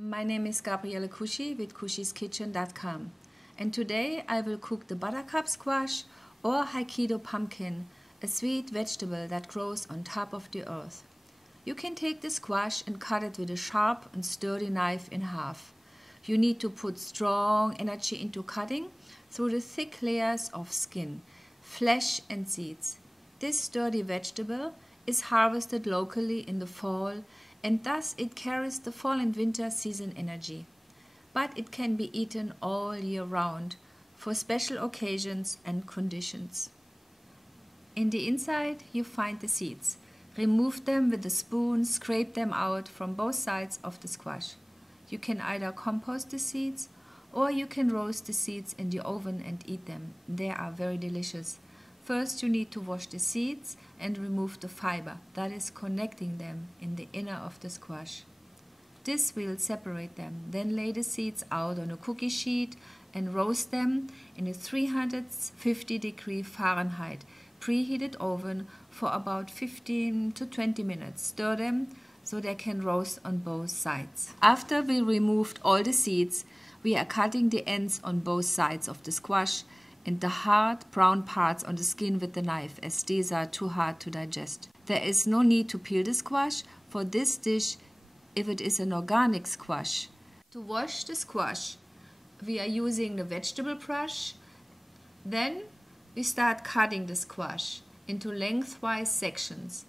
My name is Gabriele Kushi with kushiskitchen.com, and today I will cook the buttercup squash or Hokkaido pumpkin, a sweet vegetable that grows on top of the earth. You can take the squash and cut it with a sharp and sturdy knife in half. You need to put strong energy into cutting through the thick layers of skin, flesh and seeds. This sturdy vegetable is harvested locally in the fall, and thus it carries the fall and winter season energy. But it can be eaten all year round for special occasions and conditions. In the inside you find the seeds. Remove them with a spoon, scrape them out from both sides of the squash. You can either compost the seeds or you can roast the seeds in the oven and eat them. They are very delicious. First you need to wash the seeds and remove the fiber that is connecting them in the inner of the squash. This will separate them. Then lay the seeds out on a cookie sheet and roast them in a 350-degree Fahrenheit preheated oven for about 15 to 20 minutes. Stir them so they can roast on both sides. After we removed all the seeds, we are cutting the ends on both sides of the squash and the hard brown parts on the skin with the knife, as these are too hard to digest. There is no need to peel the squash for this dish if it is an organic squash. To wash the squash, we are using the vegetable brush. Then we start cutting the squash into lengthwise sections.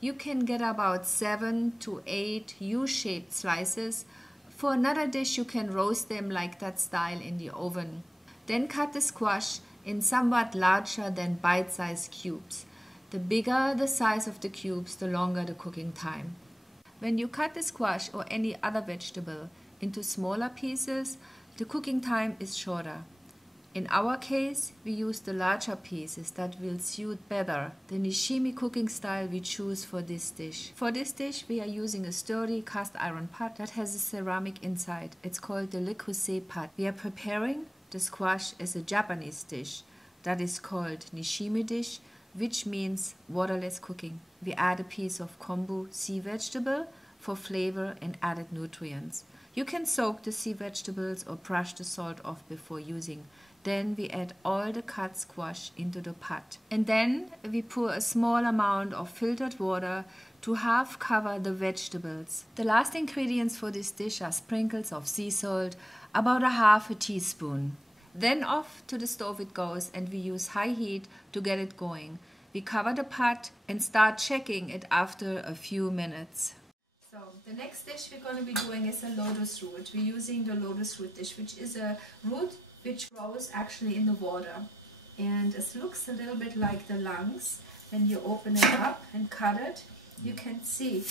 You can get about 7 to 8 U-shaped slices. For another dish you can roast them like that style in the oven. Then cut the squash in somewhat larger than bite-sized cubes. The bigger the size of the cubes, the longer the cooking time. When you cut the squash or any other vegetable into smaller pieces, the cooking time is shorter. In our case, we use the larger pieces that will suit better the nishimi cooking style we choose for this dish. For this dish, we are using a sturdy cast iron pot that has a ceramic inside. It's called the Le Creuset pot. We are preparing the squash as a Japanese dish that is called nishimi dish, which means waterless cooking. We add a piece of kombu sea vegetable for flavor and added nutrients. You can soak the sea vegetables or brush the salt off before using. Then we add all the cut squash into the pot. And then we pour a small amount of filtered water to half cover the vegetables. The last ingredients for this dish are sprinkles of sea salt, about a half a teaspoon. Then off to the stove it goes, and we use high heat to get it going. We cover the pot and start checking it after a few minutes. So the next dish we're going to be doing is a lotus root. We're using the lotus root dish, which is a root which grows actually in the water. And it looks a little bit like the lungs. When you open it up and cut it, you can see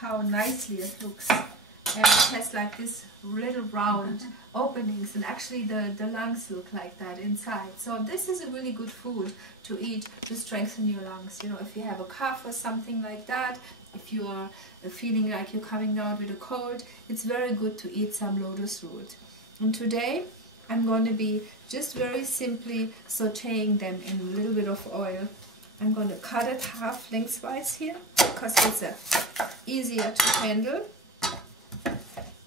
how nicely it looks. And it has like this little round openings, and actually the lungs look like that inside. So this is a really good food to eat to strengthen your lungs. You know, if you have a cough or something like that, if you are feeling like you're coming down with a cold, it's very good to eat some lotus root. And today I'm going to be just very simply sauteing them in a little bit of oil. I'm going to cut it half lengthwise here because it's easier to handle.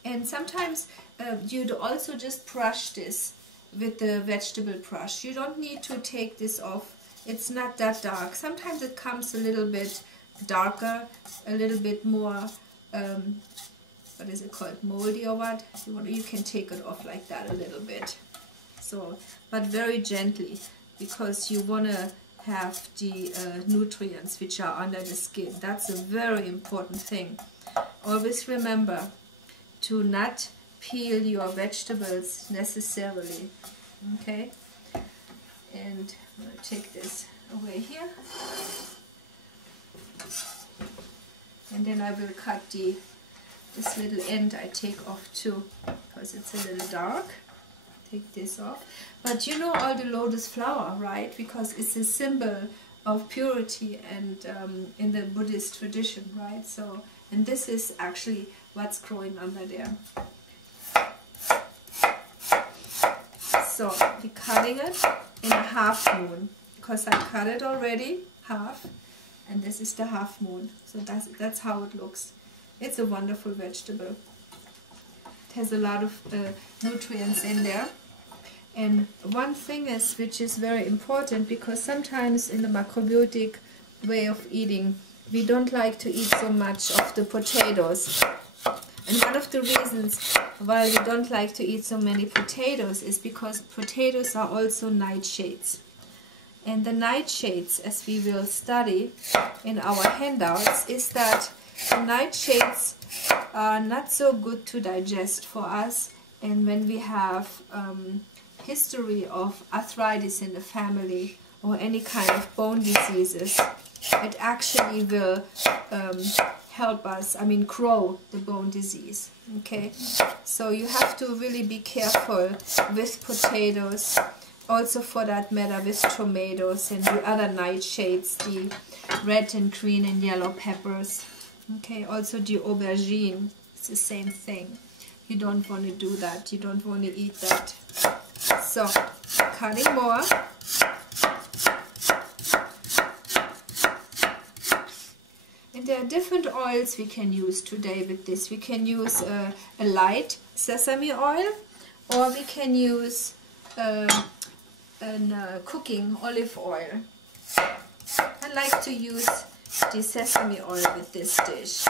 And sometimes you'd also just brush this with the vegetable brush. You don't need to take this off. It's not that dark. Sometimes it comes a little bit darker, a little bit more, what is it called, moldy or what? You can take it off like that a little bit. So, but very gently, because you want to have the nutrients which are under the skin. That's a very important thing. Always remember to not peel your vegetables necessarily. Okay, and I'm going to take this away here, and then I will cut this little end I take off too, because it's a little dark. Take this off. But you know all the lotus flower, right? Because it's a symbol of purity and in the Buddhist tradition, right? So, and this is actually what's growing under there. So we're cutting it in a half moon, because I cut it already half, and this is the half moon. So that's how it looks. It's a wonderful vegetable. It has a lot of nutrients in there. And one thing is, which is very important, because sometimes in the macrobiotic way of eating, we don't like to eat so much of the potatoes. And one of the reasons why we don't like to eat so many potatoes is because potatoes are also nightshades. And the nightshades, as we will study in our handouts, is that the nightshades are not so good to digest for us. And when we have history of arthritis in the family or any kind of bone diseases, it actually will help us, grow the bone disease. Okay, so you have to really be careful with potatoes, also for that matter with tomatoes and the other nightshades, the red and green and yellow peppers. Okay, also the aubergine, it's the same thing. You don't want to do that, you don't want to eat that. So, cutting more. And there are different oils we can use today with this. We can use a light sesame oil, or we can use cooking olive oil. I like to use the sesame oil with this dish.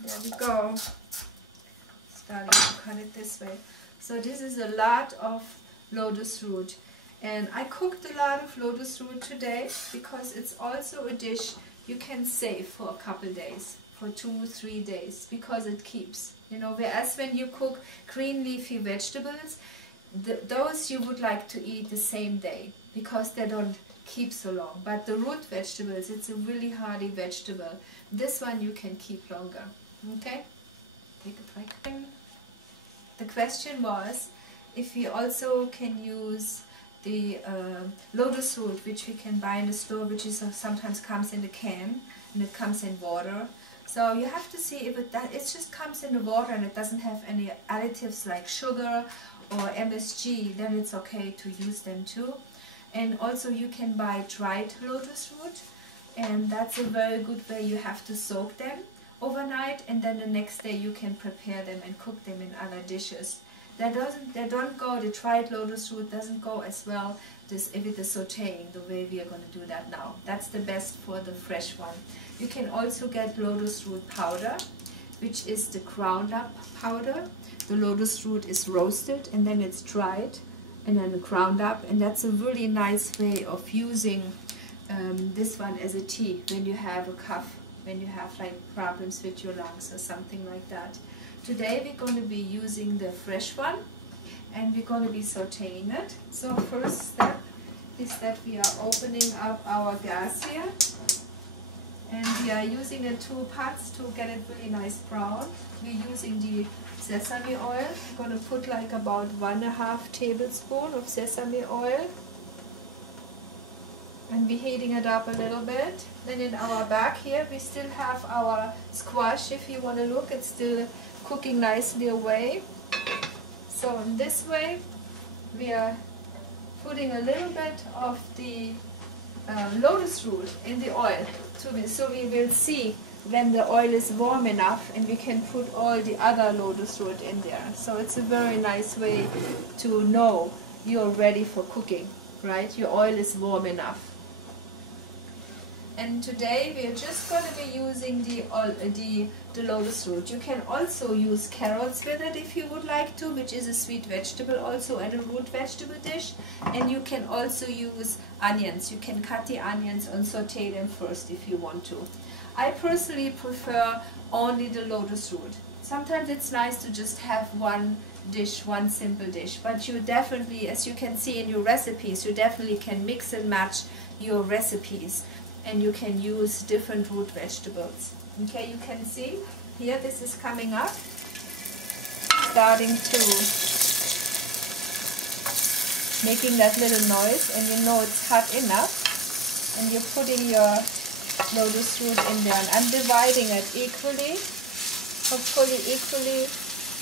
There we go. Starting to cut it this way. So this is a lot of lotus root. And I cooked a lot of lotus root today because it's also a dish you can save for a couple days, for 2-3 days, because it keeps. You know, whereas when you cook green leafy vegetables, those you would like to eat the same day because they don't keep so long. But the root vegetables, it's a really hardy vegetable. This one you can keep longer. Okay? Take a break. The question was if we also can use the lotus root, which we can buy in the store, which is sometimes comes in a can and it comes in water. So you have to see if it just comes in the water and it doesn't have any additives like sugar or MSG, then it's okay to use them too. And also you can buy dried lotus root, and that's a very good way. You have to soak them overnight, and then the next day you can prepare them and cook them in other dishes. The dried lotus root doesn't go as well with the sauteing, the way we are going to do that now. That's the best for the fresh one. You can also get lotus root powder, which is the ground up powder. The lotus root is roasted and then it's dried and then ground up, and that's a really nice way of using this one as a tea when you have a cough, when you have like problems with your lungs or something like that. Today we're going to be using the fresh one and we're going to be sauteing it. So first step is that we are opening up our gas here, and we are using the 2 pots to get it really nice brown. We're using the sesame oil. We're going to put like about 1.5 tablespoons of sesame oil, and we're heating it up a little bit. Then in our back here we still have our squash. If you want to look, it's still cooking nicely away. So in this way we are putting a little bit of the lotus root in the oil, so we will see when the oil is warm enough and we can put all the other lotus root in there. So it's a very nice way to know you're ready for cooking, right? Your oil is warm enough. And today we are just going to be using the lotus root. You can also use carrots with it if you would like to, which is a sweet vegetable also and a root vegetable dish. And you can also use onions. You can cut the onions and saute them first if you want to. I personally prefer only the lotus root. Sometimes it's nice to just have one dish, one simple dish, but you definitely, as you can see in your recipes, you definitely can mix and match your recipes. And you can use different root vegetables. Okay, you can see here this is coming up, starting to making that little noise, and you know it's hot enough. And you're putting your lotus root in there, and I'm dividing it equally, hopefully equally,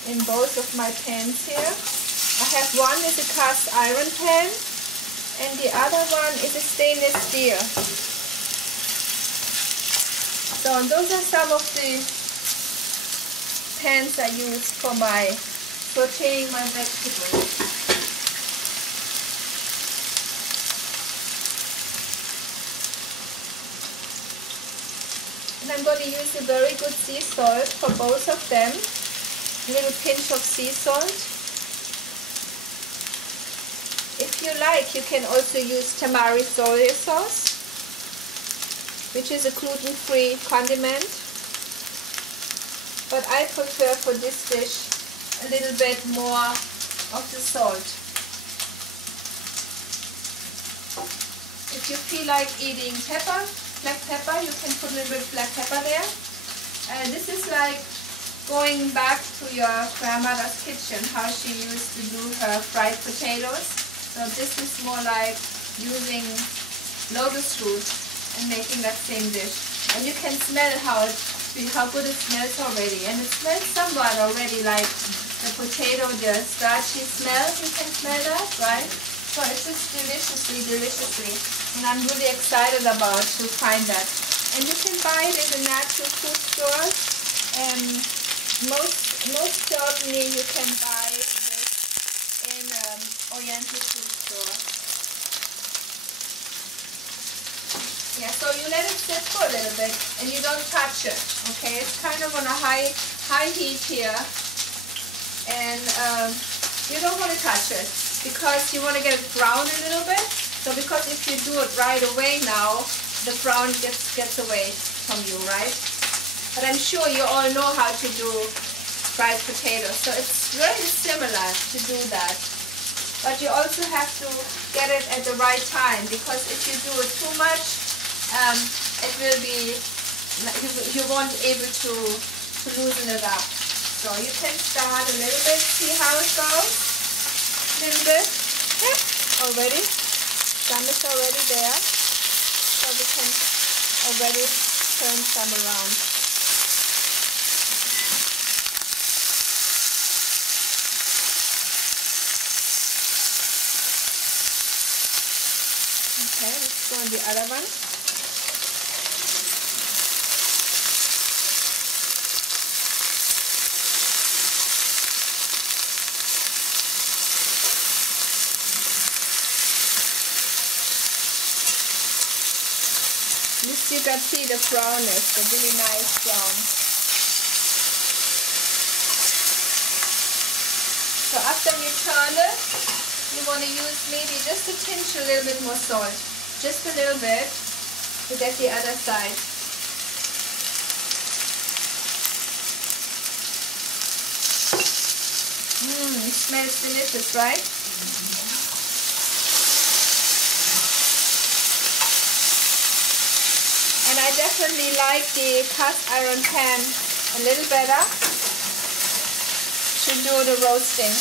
in both of my pans here. I have one is a cast iron pan, and the other one is a stainless steel. So and those are some of the pans I use for my sauteing my vegetables. And I'm going to use a very good sea salt for both of them. A little pinch of sea salt. If you like, you can also use tamari soy sauce, which is a gluten-free condiment. But I prefer for this dish a little bit more of the salt. If you feel like eating pepper, black pepper, you can put a little bit of black pepper there. This is like going back to your grandmother's kitchen, how she used to do her fried potatoes. So this is more like using lotus root and making that same dish. And you can smell how good it smells already. And it smells somewhat already like the potato, the starchy smell. You can smell that, right? So it's just deliciously. And I'm really excited about to find that. And you can buy it in the natural food stores. Most certainly you can buy this in Oriental food store. Yeah, so you let it sit for a little bit and you don't touch it. Okay, it's kind of on a high heat here, and you don't want to touch it because you want to get it brown a little bit. So because if you do it right away now, the brown gets away from you, right? But I'm sure you all know how to do fried potatoes, so it's very similar to do that. But you also have to get it at the right time, because if you do it too much, it will be, you won't be able to loosen it up. So you can start a little bit, see how it goes. A little bit. Yeah, already. Some is already there. So we can already turn some around. Okay, let's go on the other one. You can see the brownness, the really nice brown. So after you turn it, you want to use maybe just a tinge, a little bit more salt. Just a little bit to get the other side. It smells delicious, right? And I definitely like the cast iron pan a little better to do the roasting.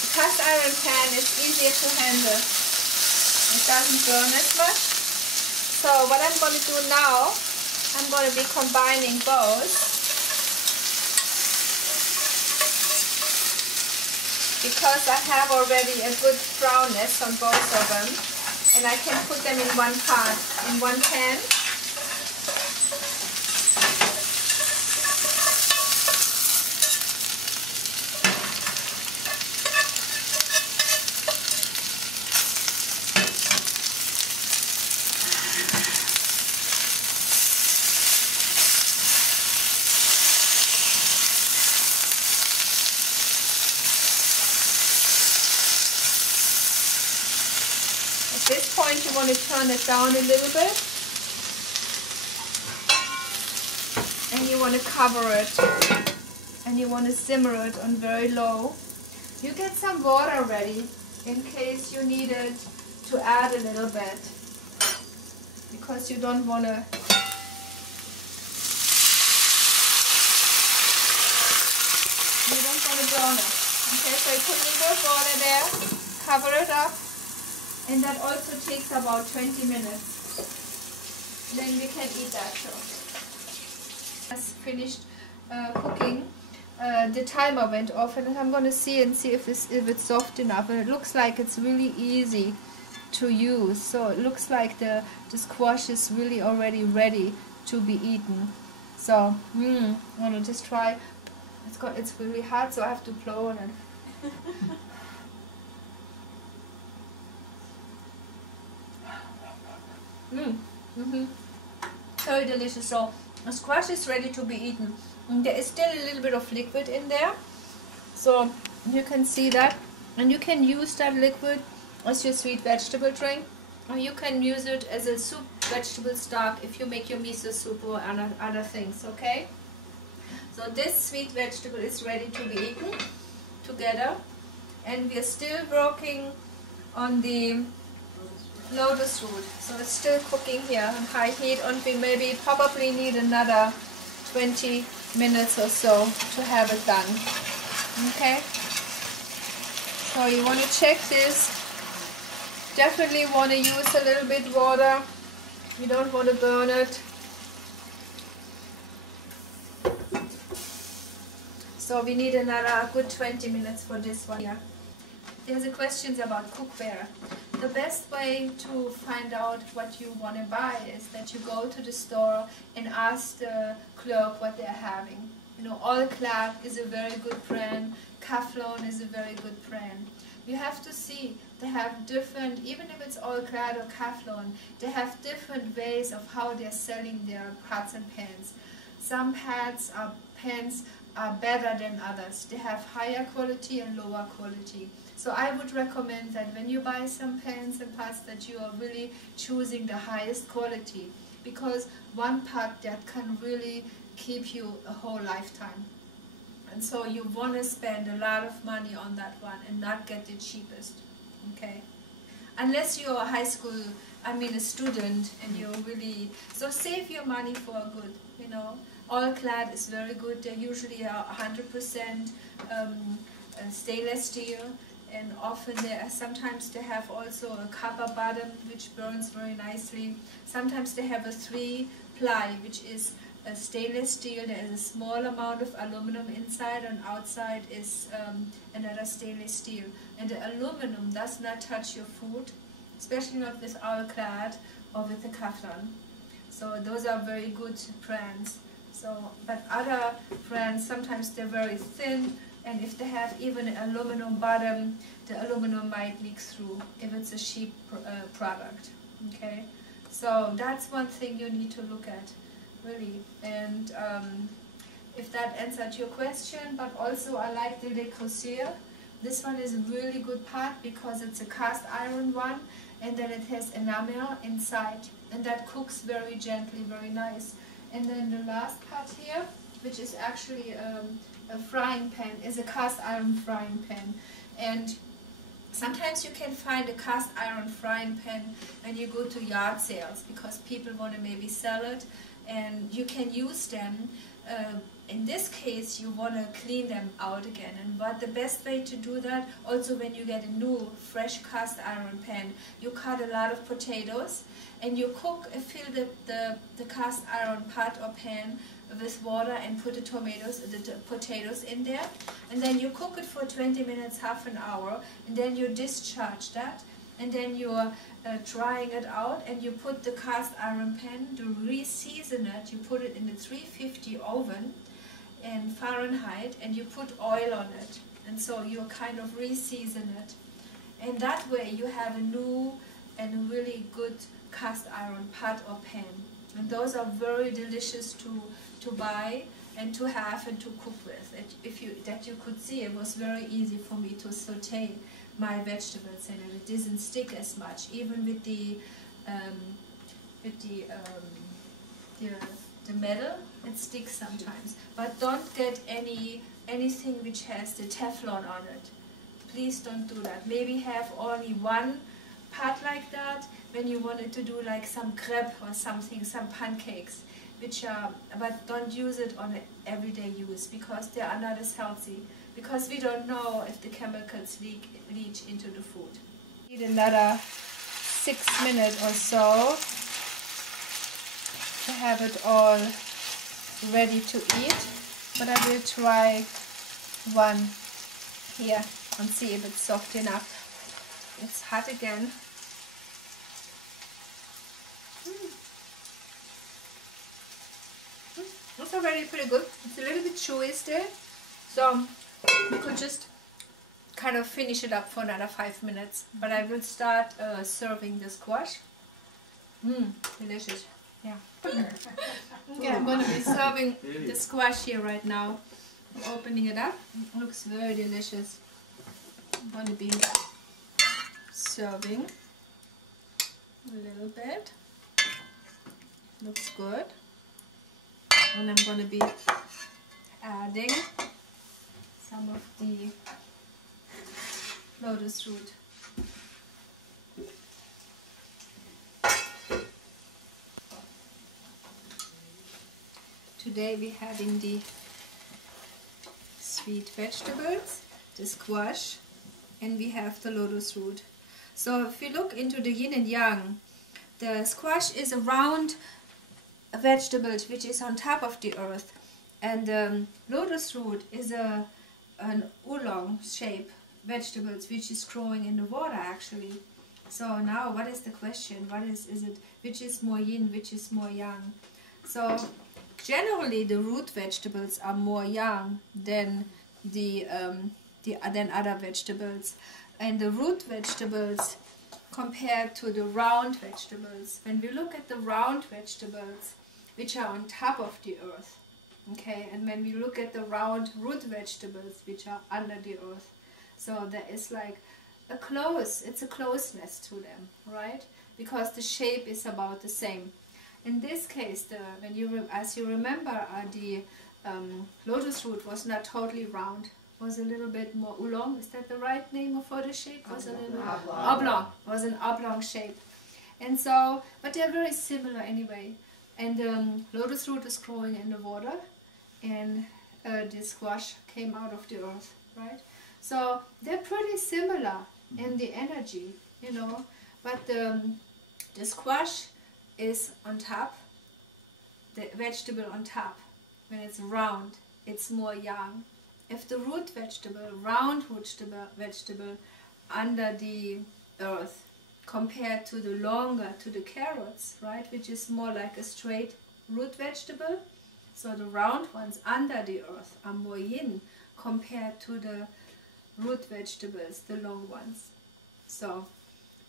The cast iron pan is easier to handle. It doesn't burn as much. So what I'm going to do now, I'm going to be combining both, because I have already a good brownness on both of them, and I can put them in one pan. At this point you want to turn it down a little bit, and you want to cover it, and you want to simmer it on very low. You get some water ready in case you needed to add a little bit, because you don't want to brown it. Okay, so you put a little bit of water there, cover it up. And that also takes about 20 minutes. then we can eat that. So, has finished cooking. The timer went off, and I'm going to see if it's soft enough. And it looks like it's really easy to use. So it looks like the squash is really already ready to be eaten. So I'm going to just try. It's really hot, so I have to blow on it. Very delicious. So the squash is ready to be eaten. And there is still a little bit of liquid in there, so you can see that, and you can use that liquid as your sweet vegetable drink, or you can use it as a soup vegetable stock if you make your miso soup or other things. Okay, so this sweet vegetable is ready to be eaten together, and we are still working on the lotus root, so it's still cooking here on high heat, and we probably need another 20 minutes or so to have it done. Okay, so you want to check this. Definitely want to use a little bit water. You don't want to burn it. So we need another good 20 minutes for this one here. There's a question about cookware. The best way to find out what you want to buy is that you go to the store and ask the clerk what they're having. You know, All-Clad is a very good brand, Kaflon is a very good brand. You have to see, they have different, even if it's All-Clad or Kaflon, they have different ways of how they're selling their pots and pans. Some pans are better than others. They have higher quality and lower quality. So I would recommend that when you buy some pans and pots that you are really choosing the highest quality, because one pot that can really keep you a whole lifetime. And so you want to spend a lot of money on that one and not get the cheapest. Okay? Unless you're a student and you're really, so save your money for good, you know. All-Clad is very good. They're usually 100% stainless steel. And often sometimes they have also a copper bottom which burns very nicely. Sometimes they have a 3-ply which is a stainless steel. There is a small amount of aluminum inside, and outside is another stainless steel. And the aluminum does not touch your food, especially not with All-Clad or with the Kaflon. So those are very good brands. So, but other brands, sometimes they're very thin, and if they have even an aluminum bottom, the aluminum might leak through if it's a cheap product. Okay, so that's one thing you need to look at, really. And if that answered your question, but also I like the Le Creuset. This one is a really good pot because it's a cast iron one, and then it has enamel inside, and that cooks very gently, very nice. And then the last pot here, which is actually a frying pan, is a cast iron frying pan. And sometimes you can find a cast iron frying pan when you go to yard sales, because people want to maybe sell it, and you can use them. In this case, you want to clean them out again. And what the best way to do that, also when you get a new fresh cast iron pan, you cut a lot of potatoes and you fill the cast iron pot or pan with water and put the potatoes in there, and then you cook it for 20 minutes, half an hour, and then you discharge that, and then you're drying it out, and you put the cast iron pan to re-season it. You put it in the 350 oven in Fahrenheit, and you put oil on it, and so you kind of re-season it, and that way you have a new and really good cast iron pot or pan. And those are very delicious to buy and to have and to cook with. That you could see, it was very easy for me to saute my vegetables in it. It doesn't stick as much, even with the metal. It sticks sometimes. But don't get anything which has the Teflon on it. Please don't do that. Maybe have only one pot like that when you wanted to do like some crepe or something, some pancakes, but don't use it on everyday use, because they are not as healthy, because we don't know if the chemicals leach into the food. Need another 6 minutes or so. to have it all ready to eat, but I will try one here and see if it's soft enough. It's hot again. It's already pretty good. It's a little bit chewy still, so we could just kind of finish it up for another 5 minutes. But I will start serving the squash. Delicious. Yeah. Okay, I'm going to be serving the squash here right now. I'm opening it up. It looks very delicious. I'm going to be serving a little bit. Looks good. And I'm going to be adding some of the lotus root. Today we're having the sweet vegetables, the squash, and we have the lotus root. So if you look into the yin and yang, the squash is a round vegetable which is on top of the earth, and the lotus root is an oolong shape vegetable which is growing in the water actually. So now what is the question? What is it? Which is more yin, which is more yang? So generally the root vegetables are more yang than than other vegetables, and the root vegetables compared to the round vegetables. When we look at the round vegetables which are on top of the earth, okay, and when we look at the round root vegetables which are under the earth, so there is like it's a closeness to them, right? Because the shape is about the same. In this case, as you remember, the lotus root was not totally round. Was a little bit more oolong. Is that the right name for the shape? Was a little oblong. Was an oblong shape, and so, but they're very similar anyway. And lotus root is growing in the water, and the squash came out of the earth, right? So they're pretty similar in the energy, you know. But the squash is on top, the vegetable on top. When it's round, it's more yang. If the root vegetable, round vegetable under the earth, compared to the carrots, right, which is more like a straight root vegetable, so the round ones under the earth are more yin compared to the root vegetables, the long ones. So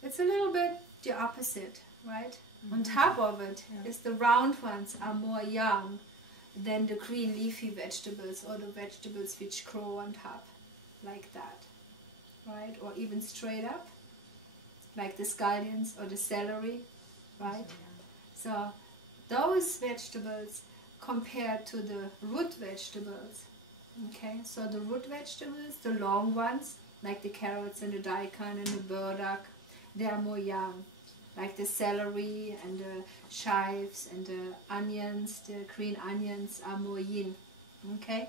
it's a little bit the opposite, right? On top of it is the round ones are more yang than the green leafy vegetables or the vegetables which grow on top, like that, right? Or even straight up, like the scallions or the celery, right? So those vegetables compared to the root vegetables, okay? So the root vegetables, the long ones, like the carrots and the daikon and the burdock, they are more yang. Like the celery and the chives and the onions, the green onions are more yin, okay?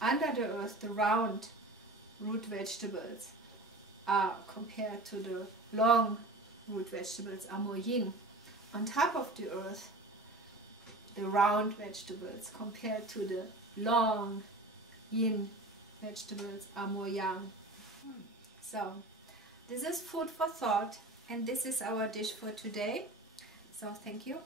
Under the earth, the round root vegetables are, compared to the long root vegetables, are more yin. On top of the earth, the round vegetables compared to the long yin vegetables are more yang. So this is food for thought. And this is our dish for today. So thank you.